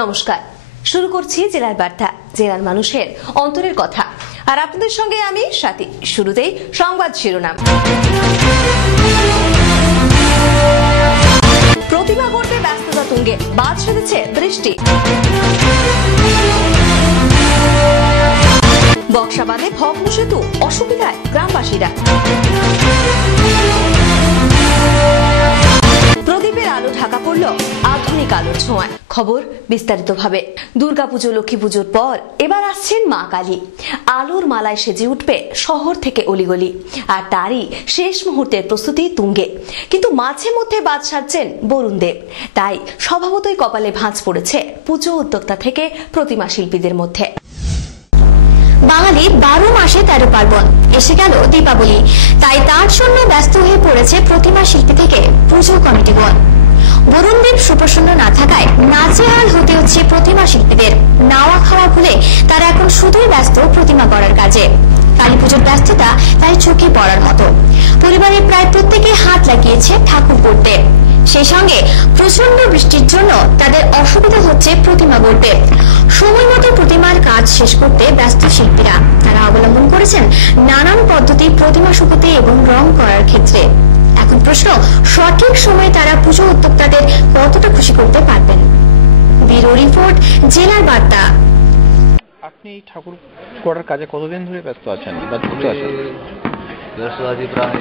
নমস্কার, শুরু করছি জেলার বার্তা, জেলার মানুষের অন্তরের কথা। আর আপনাদের সঙ্গে আমি সাথী। শুরুতেই সংবাদ শিরোনাম। প্রতিমা গড়তে ব্যস্ততা তুঙ্গে, বাদ সেধেছে বৃষ্টি। বক্সাবাদে ভগ্ন সেতু, অসুবিধায় গ্রামবাসীরা। প্রদীপের আলো ঢাকা পড়ল আধুনিক আলোর ছোঁয়ায়। খবর বিস্তারিতভাবে। দুর্গাপুজো, লক্ষ্মী পুজোর পর এবার আসছেন মা কালী। আলোর মালায় সেজে উঠবে শহর থেকে অলিগলি, আর তারই শেষ মুহূর্তের প্রস্তুতি তুঙ্গে। কিন্তু মাঝে মধ্যে বাদ সাধছেন বরুণ দেব। তাই স্বভাবতই কপালে ভাঁজ পড়েছে পুজো উদ্যোক্তা থেকে প্রতিমা শিল্পীদের মধ্যে। বাঙালি 12 মাসে 13 পার্বণ, এসে গেল দীপাবলি। তাই তার জন্য ব্যস্ত হয়ে পড়েছে প্রতিমা শিল্পী থেকে পুজো কমিটিগণ। বরুণ দেব সুপ্রসন্ন না থাকায় নাজেহাল হতে হচ্ছে প্রতিমা শিল্পীদের। নাওয়া খাওয়া ভুলে তারা এখন শুধুই ব্যস্ত প্রতিমা গড়ার কাজে। কালী পুজোর ব্যস্ততা তাই চোখে পড়ার মতো। পরিবারের প্রায় প্রত্যেকে হাত লাগিয়েছে ঠাকুর করতে। সেই সঙ্গে প্রচন্ড বৃষ্টির জন্য তাদের অসুবিধা হচ্ছে প্রতিমা গড়তে। সময় মতো প্রতিমার কাজ শেষ করতে ব্যস্ত শিল্পীরা। তারা অবলম্বন করেছেন নানান পদ্ধতি প্রতিমা শুকোতে এবং রং করার ক্ষেত্রে। এখন প্রশ্ন, সঠিক সময়ে তারা পুজো উদ্যোক্তাদের কতটা খুশি করতে পারবেন? ব্যুরো রিপোর্ট, জেলার বার্তা। আপনি ঠাকুর করার কাজে কতদিন ধরে ব্যস্ত আছেন বা যুক্ত আছেন? ব্যস্ত আছি প্রায়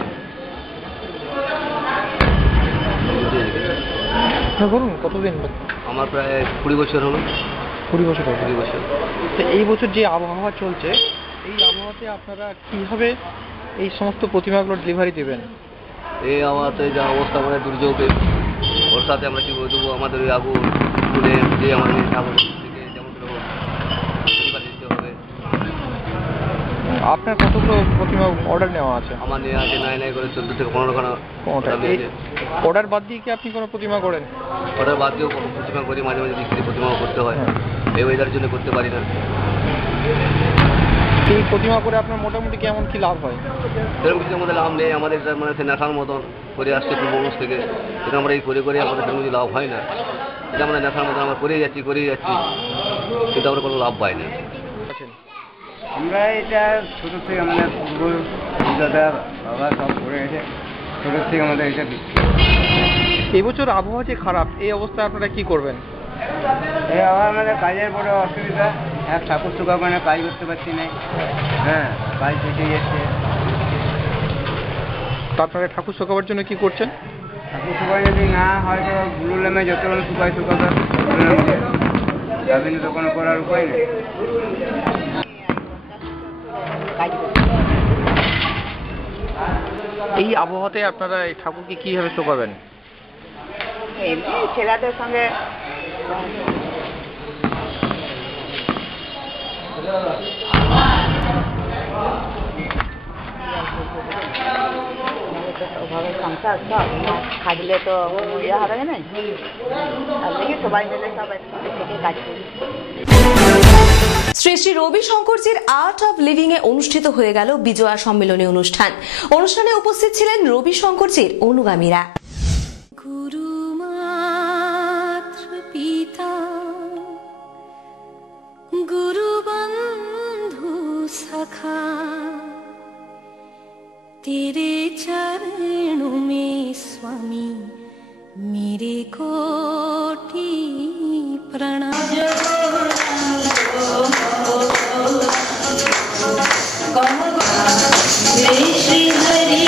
বলুন কতদিন? আমার প্রায় 20 বছর হলো। 20 বছর হলো। 20 বছর। তো এই বছর যে আবহাওয়া চলছে, এই আবহাওয়াতে আপনারা কিভাবে এই সমস্ত প্রতিমাগুলো ডেলিভারি দেবেন? এই আবহাওয়াতে যা অবস্থা, আমাদের দুর্যোগে, ওর সাথে আমরা কি করে দেবো? আমাদের ওই আগুন তুলে যে আমাদের ঠাকুর থেকে যেমন করে ডেলিভারি দিতে হবে। আপনার কতগুলো প্রতিমা অর্ডার নেওয়া আছে? আমার নিয়ে আছে নাই করে 14 থেকে 15খানা। অর্ডার বাদ দিয়ে কি আপনি কোনো প্রতিমা করেন? অর্ডার বাদ দিয়েও প্রতিমা করি, মাঝে মাঝে বিক্রি প্রতিমাও করতে হয়। এই ওয়েদারের জন্য করতে পারি না। এই প্রতিমা করে আপনার মোটামুটি কেমন কি লাভ হয়? সেরকম কিছু আমাদের লাভ নেই। আমাদের মানে নেশার মতন করে আসছে পূর্বপুরুষ থেকে। কিন্তু আমরা এই করে আমাদের সেরকম কিছু লাভ হয় না। এটা আমরা নেশার মতন আমরা করেই যাচ্ছি, কিন্তু আমরা কোনো লাভ পাই না। আমরা এটা ছোটো থেকে আমাদের পূর্ব দাদা বাবা সব করে গেছে, ছোটো থেকে আমাদের এটা দিচ্ছি। এবছর আবহাওয়া যে খারাপ, এই অবস্থায় আপনারা কি করবেন? এই আবার আমাদের কাজের বড় অসুবিধা। এক ঠাকুর শুকা মানে কাজ করতে পারছি না। হ্যাঁ, কাজ ফেটে যাচ্ছে। তো আপনারা ঠাকুর শুকাবার জন্য কি করছেন? ঠাকুর শুকায় যদি না হয় তো গুলো লেমে যতক্ষণ শুকাবে যাবেন, তো কোনো করার উপায় নেই। এই আবহাওয়াতে আপনারা এই ঠাকুরকে কিভাবে শোকাবেন? এমনি ছেলেদের সঙ্গে সংসার সব খাটলে তো ইয়ে হবে না, আর দেখি সবাই মিলে সব থেকে কাজ করি। শ্রী শ্রী রবি শঙ্করজির আর্ট অব লিভিং এ অনুষ্ঠিত হয়ে গেল বিজয়া সম্মেলনী অনুষ্ঠান। অনুষ্ঠানে উপস্থিত ছিলেন রবি শঙ্করজির অনুগামীরা। গুরু মাতৃ পিতা গুরু বন্ধু সখা तेरे चरणों में स्वामी मेरे कोटि प्रणाम। श्री हरि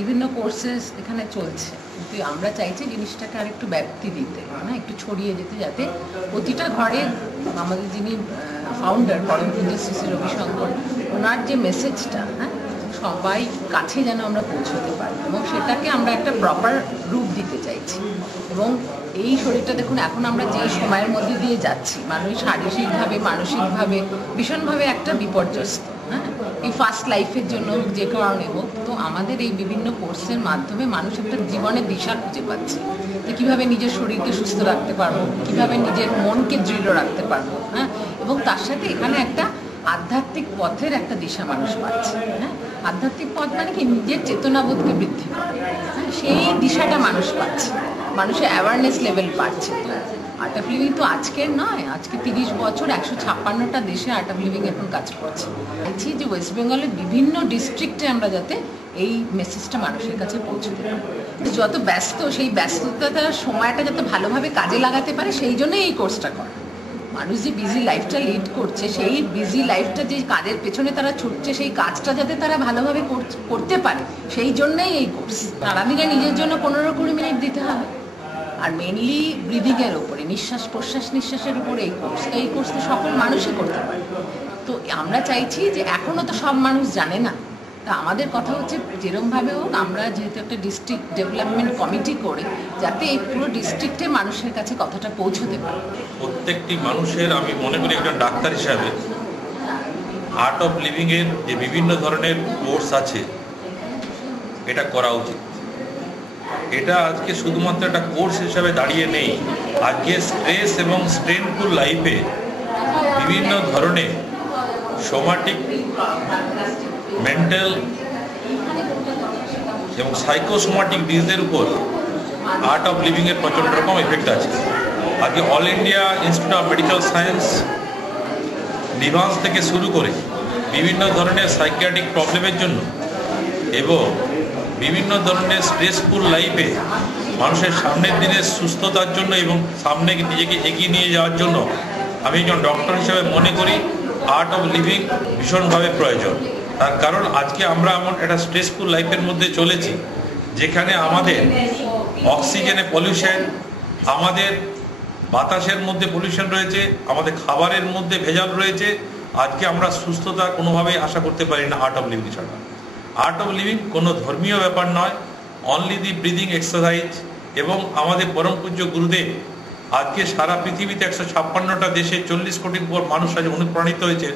বিভিন্ন কোর্সেস এখানে চলছে, কিন্তু আমরা চাইছি জিনিসটাকে আর একটু ব্যাপ্তি দিতে, না একটু ছড়িয়ে যেতে, যাতে প্রতিটা ঘরে আমাদের যিনি ফাউন্ডার পরমপূজ্য শ্রী শ্রী রবিশঙ্কর, ওনার যে মেসেজটা সবাই কাছে যেন আমরা পৌঁছতে পারি, এবং সেটাকে আমরা একটা প্রপার রূপ দিতে চাইছি। এবং এই শরীরটা দেখুন, এখন আমরা যে সময়ের মধ্যে দিয়ে যাচ্ছি, মানুষ শারীরিকভাবে মানসিকভাবে ভীষণভাবে একটা বিপর্যস্ত, এই ফার্স্ট লাইফের জন্য যে কারণে হোক, তো আমাদের এই বিভিন্ন কোর্সের মাধ্যমে মানুষ একটা জীবনের দিশা খুঁজে পাচ্ছে যে কীভাবে নিজের শরীরকে সুস্থ রাখতে পারবো, কীভাবে নিজের মনকে দৃঢ় রাখতে পারবো, হ্যাঁ, এবং তার সাথে এখানে একটা আধ্যাত্মিক পথের একটা দিশা মানুষ পাচ্ছে। হ্যাঁ, আধ্যাত্মিক পথ মানে কি নিজের চেতনাবোধকে বৃদ্ধি করে, হ্যাঁ, সেই দিশাটা মানুষ পাচ্ছে, মানুষের অ্যাওয়ারনেস লেভেল পাচ্ছে। তো আর্ট অফ লিভিং তো আজকের নয়, আজকে 30 বছর 156টা দেশে আর্ট অফ লিভিং এখন কাজ করছে। বলছি যে ওয়েস্ট বেঙ্গলের বিভিন্ন ডিস্ট্রিক্টে আমরা যাতে এই মেসেজটা মানুষের কাছে পৌঁছতে পারি। যত ব্যস্ত, সেই ব্যস্ততার সময়টা যাতে ভালোভাবে কাজে লাগাতে পারে, সেই জন্যই এই কোর্সটা করা। মানুষ যে বিজি লাইফটা লিড করছে, সেই বিজি লাইফটা যে কাজের পেছনে তারা ছুটছে, সেই কাজটা যাতে তারা ভালোভাবে করতে পারে, সেই জন্যই এই কোর্স। সারাদিনে নিজের জন্য 15-20 মিনিট দিতে হবে, আর মেনলি ব্রিদিংয়ের ওপরে, নিঃশ্বাস প্রশ্বাস নিঃশ্বাসের উপরে এই কোর্স তো সকল মানুষই করতে পারে। তো আমরা চাইছি যে এখনও তো সব মানুষ জানে না, তা আমাদের কথা হচ্ছে যেরমভাবে হোক আমরা যেহেতু একটা ডিস্ট্রিক্ট ডেভেলপমেন্ট কমিটি করে যাতে এই পুরো ডিস্ট্রিক্টে মানুষের কাছে কথাটা পৌঁছতে পারে। প্রত্যেকটি মানুষের, আমি মনে করি একটা ডাক্তার হিসাবে, আর্ট অফ লিভিংয়ের যে বিভিন্ন ধরনের কোর্স আছে এটা করা উচিত। এটা আজকে শুধুমাত্র একটা কোর্স হিসাবে দাঁড়িয়ে নেই, আজকে স্ট্রেস এবং স্ট্রেনফুল লাইফে বিভিন্ন ধরনের সোমাটিক, মেন্টাল এবং সাইকোসোমাটিক ডিজিজের উপর আর্ট অফ লিভিংয়ের প্রচণ্ড রকম এফেক্ট আছে। আজকে All India Institute of Medical Science, NIMHANS থেকে শুরু করে বিভিন্ন ধরনের সাইকিয়াট্রিক প্রবলেমের জন্য এবং বিভিন্ন ধরনের স্ট্রেসফুল লাইফে মানুষের সামনের দিনের সুস্থতার জন্য এবং সামনে নিজেকে এগিয়ে নিয়ে যাওয়ার জন্য আমি একজন ডক্টর হিসেবে মনে করি আর্ট অফ লিভিং ভীষণভাবে প্রয়োজন। তার কারণ আজকে আমরা এমন একটা স্ট্রেসফুল লাইফের মধ্যে চলেছি যেখানে আমাদের অক্সিজেনে পলিউশন, আমাদের বাতাসের মধ্যে পলিউশন রয়েছে, আমাদের খাবারের মধ্যে ভেজাল রয়েছে। আজকে আমরা সুস্থতা কোনোভাবেই আশা করতে পারি না আর্ট অফ লিভিং ছাড়া। আর্ট অফ লিভিং কোনো ধর্মীয় ব্যাপার নয়, অনলি দি ব্রিদিং এক্সারসাইজ। এবং আমাদের পরম পূজ্য গুরুদেব আজকে সারা পৃথিবীতে 156টা দেশে 40 কোটির উপর মানুষ আজ অনুপ্রাণিত হয়েছে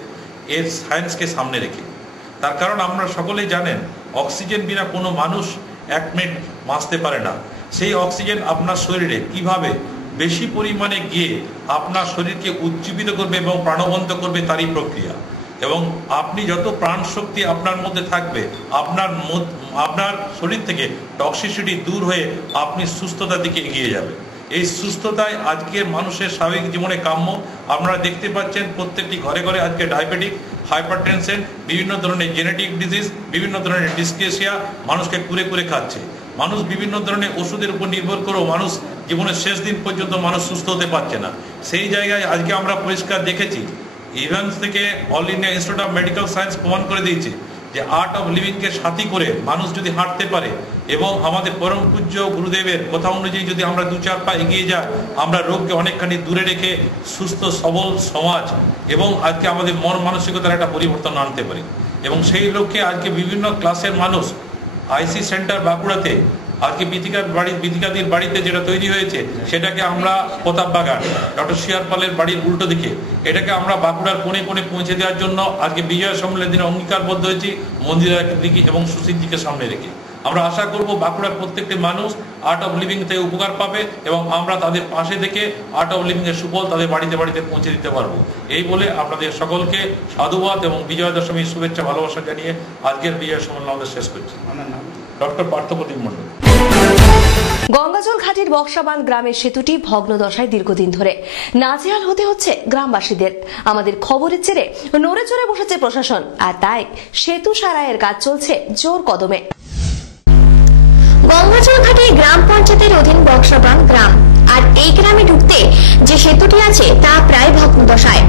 এর সায়েন্সকে সামনে রেখে। তার কারণ আমরা সকলেই জানেন অক্সিজেন বিনা কোনো মানুষ 1 মিনিট বাঁচতে পারে না। সেই অক্সিজেন আপনার শরীরে কিভাবে বেশি পরিমাণে গিয়ে আপনার শরীরকে উজ্জীবিত করবে এবং প্রাণবন্ত করবে তারই প্রক্রিয়া। এবং আপনি যত প্রাণ শক্তি আপনার মধ্যে থাকবে, আপনার শরীর থেকে টক্সিসিটি দূর হয়ে আপনি সুস্থতার দিকে এগিয়ে যাবে। এই সুস্থতায় আজকের মানুষের স্বাভাবিক জীবনে কাম্য। আপনারা দেখতে পাচ্ছেন প্রত্যেকটি ঘরে ঘরে আজকে ডায়াবেটিক, হাইপারটেনশন, বিভিন্ন ধরনের জেনেটিক ডিজিজ, বিভিন্ন ধরনের ডিসকেসিয়া মানুষকে কুরে কুরে খাচ্ছে। মানুষ বিভিন্ন ধরনের ওষুধের উপর নির্ভর করেও মানুষ জীবনের শেষ দিন পর্যন্ত মানুষ সুস্থ হতে পারছে না। সেই জায়গায় আজকে আমরা পরিষ্কার দেখেছি, ইভেন্স থেকে all India Institute of Medical science প্রমাণ করে দিয়েছে যে আর্ট অফ লিভিংকে সাথী করে মানুষ যদি হাঁটতে পারে এবং আমাদের পরম পূজ্য গুরুদেবের কথা অনুযায়ী যদি আমরা 2-4 পা এগিয়ে যাই, আমরা রোগকে অনেকখানি দূরে রেখে সুস্থ সবল সমাজ এবং আজকে আমাদের মন মানসিকতার একটা পরিবর্তন আনতে পারি। এবং সেই লক্ষ্যে আজকে বিভিন্ন ক্লাসের মানুষ আইসি সেন্টার বাঁকুড়াতে আজকে বিতিকাদির বাড়িতে যেটা তৈরি হয়েছে সেটাকে আমরা প্রতাপ বাগান, ডক্টর শিয়ার পালের বাড়ির উল্টো দিকে, এটাকে আমরা বাঁকুড়ার কোণে কোণে পৌঁছে দেওয়ার জন্য আজকে বিজয় সম্মেলনের দিনে অঙ্গীকারবদ্ধ হয়েছি মন্দিরের দিকে এবং সুশীলজিকে সামনে রেখে। আমরা আশা করব বাঁকুড়ার প্রত্যেকটি মানুষ আর্ট অফ লিভিং থেকে উপকার পাবে এবং আমরা তাদের পাশে থেকে আর্ট অফ লিভিং এর সুফল তাদের বাড়িতে বাড়িতে পৌঁছে দিতে পারবো। এই বলে আপনাদের সকলকে সাধুবাদ এবং বিজয়া দশমীর শুভেচ্ছা ভালোবাসা জানিয়ে আজকের বিজয় সম্মেলন আমাদের শেষ করছি। ডক্টর পার্থপ্রতিম মণ্ডল। গঙ্গাজল ঘাটের বক্সাবাঁধ গ্রামের সেতুটি ভগ্নদশায় দীর্ঘদিন ধরে। নাজেহাল হতে হচ্ছে গ্রামবাসীদের। আমাদের খবরের চেয়ে নড়ে চড়ে বসেছে প্রশাসন, আর তাই সেতু সারাইয়ের কাজ চলছে জোর কদমে। গঙ্গাজল ঘাটে গ্রাম পঞ্চায়েতের অধীন বক্সাবাঁধ গ্রাম, আর এই গ্রামে ঢুকতে যে সেতুটি আছে তা প্রায় ভগ্নদশায়।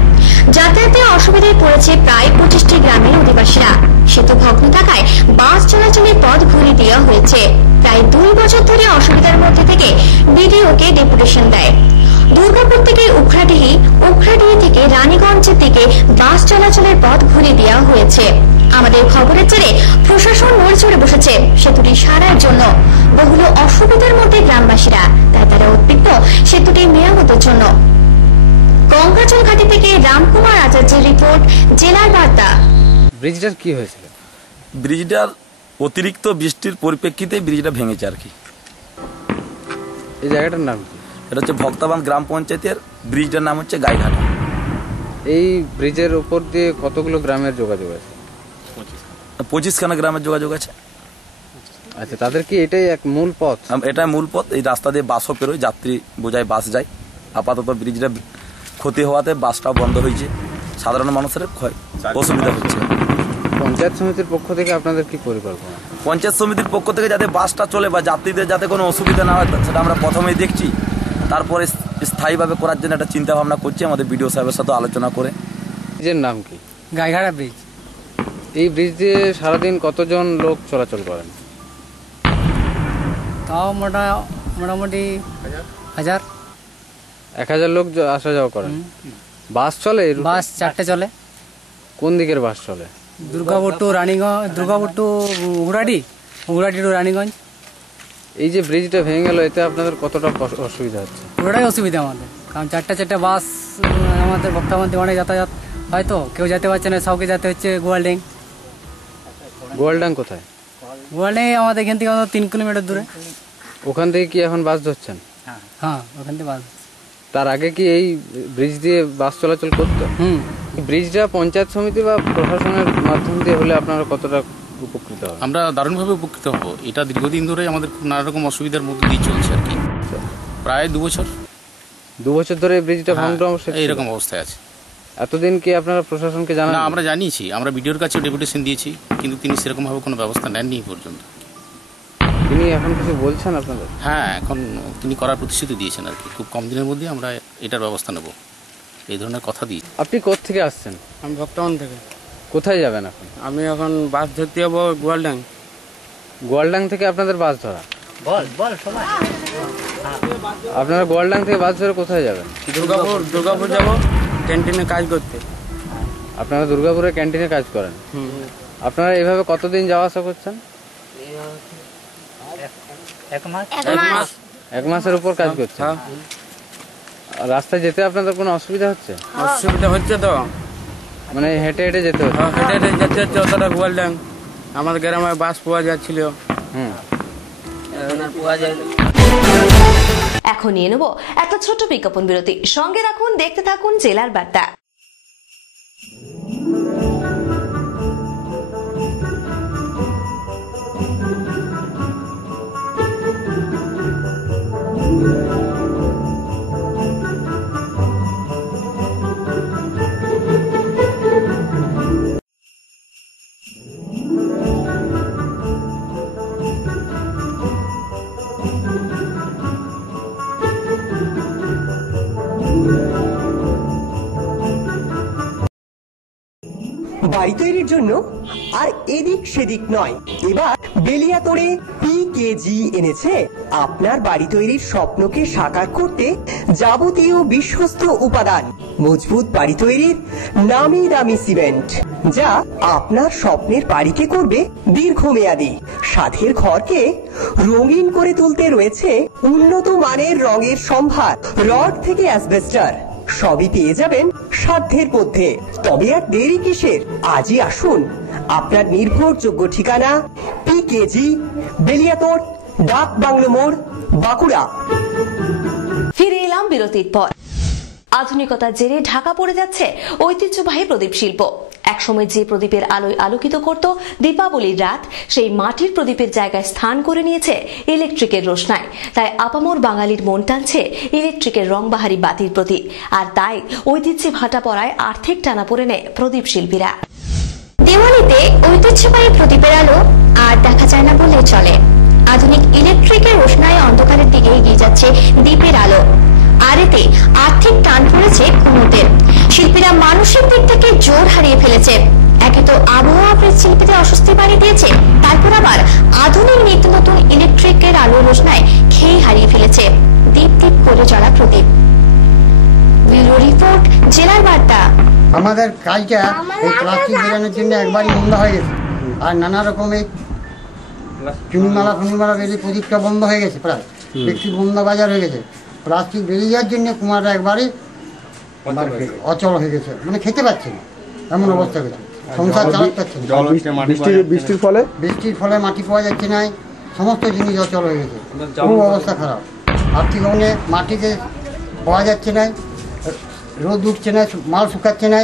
যাতায়াতে অসুবিধায় পড়েছে প্রায় 25টি গ্রামের অধিবাসীরা। সেতু ভগ্ন থাকায় বাস চলাচলের পথ ঘুরিয়ে দেওয়া হয়েছে। প্রায় 2 বছর ধরে অসুবিধার মধ্যে থেকে বিডিওকে ডেপুটেশন দেয়। দুর্গাপুর থেকে উখড়াডিহি, উখড়াডিহি থেকে রানীগঞ্জের দিকে বাস চলাচলের পথ ঘুরিয়ে দেওয়া হয়েছে। আমাদের খবরের জেরে প্রশাসন নড়ে চড়ে বসেছে সেতুটি সারার জন্য। বহুল অসুবিধার মধ্যে গ্রামবাসীরা, তাই তারা উদ্বিগ্ন সেতুটি মেরামতের জন্য। গঙ্গাজল ঘাটি থেকে রামকুমার আচার্যের রিপোর্ট, জেলার বার্তা। ব্রিজটার কি হয়েছিল? ব্রিজটার অতিরিক্ত বৃষ্টির পরিপ্রেক্ষিতে ব্রিজটা ভেঙেছে আর কি। এই জায়গাটার নাম কি? এটা হচ্ছে ভক্তাবান গ্রাম পঞ্চায়েতের ব্রিজটার নাম হচ্ছে গাইঘাটা। এই ব্রিজের উপর দিয়ে কতগুলো গ্রামের যোগাযোগ আছে? 25খানা গ্রামের যোগাযোগ আছে। আচ্ছা, তাদের কি এটাই এক মূল পথ? এটাই মূল পথ। এই রাস্তা দিয়ে বাসও পেরোয়, যাত্রী বোঝায় বাস যায়। আপাতত ব্রিজটা ক্ষতি হওয়াতে বাসটাও বন্ধ হয়েছে, সাধারণ মানুষের অসুবিধা হচ্ছে। পঞ্চায়েত সমিতির পক্ষ থেকে আপনাদের কি পরিকল্পনা? পঞ্চায়েত সমিতির পক্ষ থেকে যাতে বাসটা চলে বা যাত্রীদের যাতে কোনো অসুবিধা না হয় সেটা আমরা প্রথমেই দেখছি। তারপরে স্থায়ীভাবে করার জন্য একটা চিন্তা ভাবনা করছি আমাদের বিডিও সাহেবের সাথে আলোচনা করে। ব্রিজের নাম কি? গাইঘাটা ব্রিজ। এই ব্রিজ দিয়ে সারাদিন কতজন লোক চলাচল করেন? তাও মোটামুটি 1000 লোক আসা যাওয়া করেন। বাস চলে? বাস 4টে চলে। কোন দিকের বাস চলে? Durgapur to Raniganj, Durgapur to Ugradi, Ugradi to Raniganj. এই যে ব্রিজটা ভেঙে গেল, এতে আপনাদের কতটা অসুবিধা হচ্ছে? পুরোটাই অসুবিধা আমাদের, কারণ 4টে বাস আমাদের ভক্তাবন্তি অনেক যাতায়াত হয়তো কেউ যেতে পারছে না, সবকে যেতে হচ্ছে গোয়ালডিং। গোয়ালডাং কোথায়? গোয়ালডিং আমাদের এখান থেকে 3 কিলোমিটার দূরে। ওখান থেকে কি এখন বাস ধরছেন? হ্যাঁ, ওখান থেকে বাস। তার আগে কি এই ব্রিজ দিয়ে বাস চলাচল করতো? ব্রিজটা পঞ্চায়েত সমিতি বা প্রশাসনের মাধ্যম দিয়ে হলে আপনারা কতটা উপকৃত হবে? আমরা দারুণভাবে উপকৃত হব। এটা দীর্ঘদিন ধরে আমাদের খুব নানা রকম অসুবিধার মধ্যে দিয়ে চলছে আর কি। প্রায় 2 বছর। 2 বছর ধরে ব্রিজটা ভাঙড় এইরকম অবস্থায় আছে। এতদিন কি আপনারা প্রশাসনকে জানান? না, আমরা জানিয়েছি, আমরা বিডিওর কাছে ডেপুটেশন দিয়েছি, কিন্তু তিনি সেরকমভাবে কোনো ব্যবস্থা নেননি পর্যন্ত। তিনি এখন কিছু বলছেন আপনাদের? হ্যাঁ, এখন তিনি করার প্রতিশ্রুতি দিয়েছেন আর কি। খুব কম দিনের মধ্যে আমরা এটার ব্যবস্থা নেব, এই ধরনের কথা দিই। আপনি কোথা থেকে আসছেন? আমি ভক্তবন থেকে। কোথায় যাবেন এখন? আমি এখন বাস ধরতে যাবো গোয়ালডাং। গোয়ালডাং থেকে আপনাদের বাস ধরা? আপনারা গোয়ালডাং থেকে বাস ধরে কোথায় যাবেন? দুর্গাপুর যাবো ক্যান্টিনে কাজ করতে। আপনারা দুর্গাপুরে ক্যান্টিনে কাজ করেন? আপনারা এইভাবে কতদিন যাওয়া আসা করছেন? 1 মাসের উপর কাজ করছেন? রাস্তায় যেতে আপনাদের কোনো অসুবিধা হচ্ছে? অসুবিধা হচ্ছে তো, মানে হেঁটে হেঁটে যেতে হচ্ছে? হেঁটে হেঁটে যেতে হচ্ছে অতটা গোয়ালডাং। আমাদের গ্রামে বাস পাওয়া যাচ্ছিল, এখন নিয়ে নেব একটা ছোট্ট বিজ্ঞাপন বিরতি। সঙ্গে রাখুন, দেখতে থাকুন জেলার বার্তা। বাড়ি তৈরির জন্য আর এদিক সেদিক নয়, এবার বেলিয়াতোড়ে পিকেজি এনেছে আপনার বাড়ি তৈরির স্বপ্নকে সাকার করতে যাবতীয় বিশ্বস্ত উপাদান। মজবুত বাড়ি তৈরির নামি দামি সিমেন্ট, যা আপনার স্বপ্নের বাড়িকে করবে দীর্ঘমেয়াদী। সাধের ঘরকে রঙিন করে তুলতে রয়েছে উন্নত মানের রঙের সম্ভার। রড থেকে অ্যাসবেস্টার সবই পেয়ে যাবেন সাধ্যের মধ্যে। তবে আর দেরি কিসের? আজই আসুন। আপনার নির্ভরযোগ্য ঠিকানা পিকেজি, বেলিয়াতোড়, ডাক বাংলো মোড়, বাঁকুড়া। ফিরে এলাম বিরতির পর। আধুনিকতার জেরে ঢাকা পড়ে যাচ্ছে ঐতিহ্যবাহী প্রদীপ শিল্প। একসময় যে প্রদীপের আলোয় আলোকিত করত দীপাবলির রাত, সেই মাটির প্রদীপের জায়গায় স্থান করে নিয়েছে ইলেকট্রিকের রোশনায়। তাই আপামর বাঙালির মন টানছে ইলেকট্রিকের রংবাহারি বাতির প্রতি। আর তাই ঐতিহ্যে ভাটা পড়ায় আর্থিক টানা পড়ে নেয় প্রদীপ শিল্পীরা। দিওয়ালিতে ঐতিহ্যবাহী প্রদীপের আলো আর দেখা যায় না বললেই চলে। আধুনিক ইলেকট্রিকের রোশনায় অন্ধকারের দিকে এগিয়ে যাচ্ছে দ্বীপের আলো। আর এতে আর্থিক টান পড়েছে কুমোদের। শিল্পীরা মানসিক দিক থেকে জোর হারিয়ে ফেলেছে। একে তো আবহাওয়া শিল্পীদের অস্বস্তি বাড়িয়ে দিয়েছে, তারপর আবার আধুনিক নিত্য নতুন ইলেকট্রিকের আলো রোশনায় খেয়ে হারিয়ে ফেলেছে দ্বীপ দ্বীপ করে জ্বলা প্রদীপ। ব্যুরো রিপোর্ট, জেলার বার্তা। আমাদের কাজটা এই প্লাস্টিক বেরানোর জন্য একবারই বন্ধ হয়ে গেছে। আর নানা রকমের চুনিমালা ফুনিমালা বেরিয়ে প্রদীপটা বন্ধ হয়ে গেছে, প্রায় ব্যক্তি বন্ধ বাজার হয়ে গেছে। প্লাস্টিক বেরিয়ে যাওয়ার জন্য কুমাররা একবারে অচল হয়ে গেছে, মানে খেতে পাচ্ছে না, এমন অবস্থা হয়েছে। সংসার চালাতে পারছে না। বৃষ্টির ফলে মাটি পাওয়া যাচ্ছে না, সমস্ত জিনিস অচল হয়ে গেছে, খুব অবস্থা খারাপ। আর্থিক অঙ্গে মাটিতে পাওয়া যাচ্ছে না, রোদ উঠছে না, মাল শুকাচ্ছে না,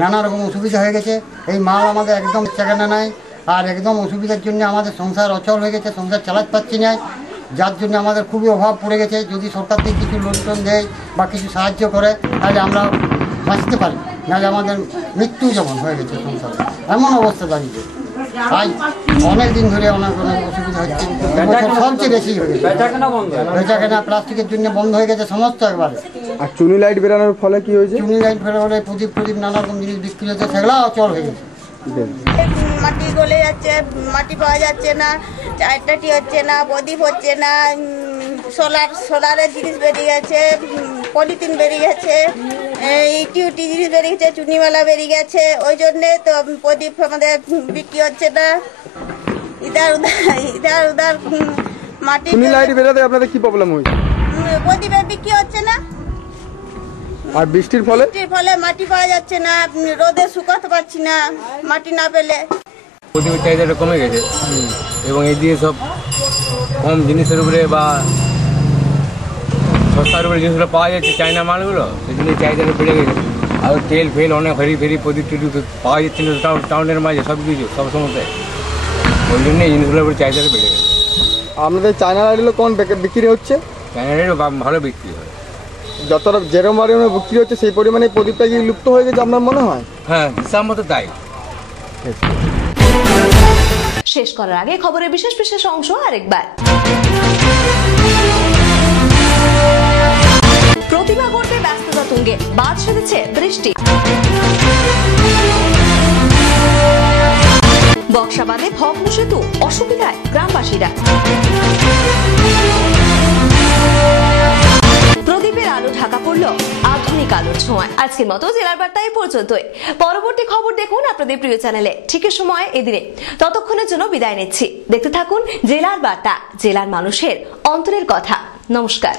নানা রকম অসুবিধা হয়ে গেছে। এই মাল আমাদের একদম চাকানা নাই, আর একদম অসুবিধার জন্য আমাদের সংসার অচল হয়ে গেছে, সংসার চালাতে পারছি না, যার জন্য আমাদের খুবই অভাব পড়ে গেছে। যদি সরকার থেকে কিছু লোন টোন দেয় বা কিছু সাহায্য করে তাহলে আমরা বাঁচতে পারি, নাহলে আমাদের মৃত্যু যেমন হয়ে গেছে সংসার, এমন অবস্থা দাঁড়িয়েছে। তাই অনেক দিন ধরে অনেক অনেক অসুবিধা হচ্ছে, সবচেয়ে বেশি হয়ে গেছে বেচাকেনা প্লাস্টিকের জন্য বন্ধ হয়ে গেছে সমস্ত একবারে। আর চুনি লাইট বেরানোর ফলে কি হয়েছে? চুনি লাইট বেরোলে প্রদীপ নানা রকম জিনিস বিক্রি হচ্ছে, সেগুলো অচল হয়ে গেছে। মাটি গলে যাচ্ছে, মাটি পাওয়া যাচ্ছে না, চারটাটি হচ্ছে না, প্রদীপ হচ্ছে না, সোলারের জিনিস বেরিয়ে গেছে, পলিথিন বেরিয়ে গেছে, ইটি জিনিস বেরিয়ে গেছে, চুনিমালা বেরিয়ে গেছে, ওই জন্যে তো প্রদীপ আমাদের বিক্রি হচ্ছে না। ইধার উধার মাটি চুনি লাইট বেরাতে আপনাদের কি প্রবলেম হয়েছে? প্রদীপের বিক্রি হচ্ছে না, আর বৃষ্টির ফলে মাটি পাওয়া যাচ্ছে না, রোদে শুকাতে পারছি না মাটি না পেলে। প্রদীপের চাহিদাটা কমে গেছে এবং এই দিয়ে সব কম জিনিসের উপরে বা সস্তার উপরে জিনিসগুলো পাওয়া যাচ্ছে, চাইনা মালগুলো, সেই জন্য চাহিদাটা বেড়ে গেছে। আর তেল ফেল অনেক ফেরি প্রদীপ টদীপ পাওয়া যাচ্ছে না টাউনের মাঝে, সব কিছু সব সময়, ওই জন্য এই জিনিসগুলোর উপরে চাহিদাটা বেড়ে গেছে। আপনাদের চায়না লাইটগুলো কোন বিক্রি হচ্ছে? চায়না লাইটও ভালো বিক্রি হয়, যতটা যেরকম পরিমাণে বিক্রি হচ্ছে সেই পরিমাণে প্রদীপটা কি লুপ্ত হয়ে গেছে আপনার মনে হয়? হ্যাঁ, হিসাব মতো তাই। শেষ করার আগে খবরের বিশেষ বিশেষ অংশ আরেকবার। প্রতিমা গড়তে ব্যস্ততা তুঙ্গে, বাদ সেরেছে বৃষ্টি। বক্সাবাদে ভগ্ন সেতু, অসুবিধায় গ্রামবাসীরা। প্রদীপের আলো ঢাকা পড়ল আধুনিক আলোর ছোঁয়ায়। আজকের মতো জেলার বার্তা এই পর্যন্তই। পরবর্তী খবর দেখুন আপনাদের প্রিয় চ্যানেলে ঠিক সময় এদিনে। ততক্ষণের জন্য বিদায় নিচ্ছি। দেখতে থাকুন জেলার বার্তা, জেলার মানুষের অন্তরের কথা। নমস্কার।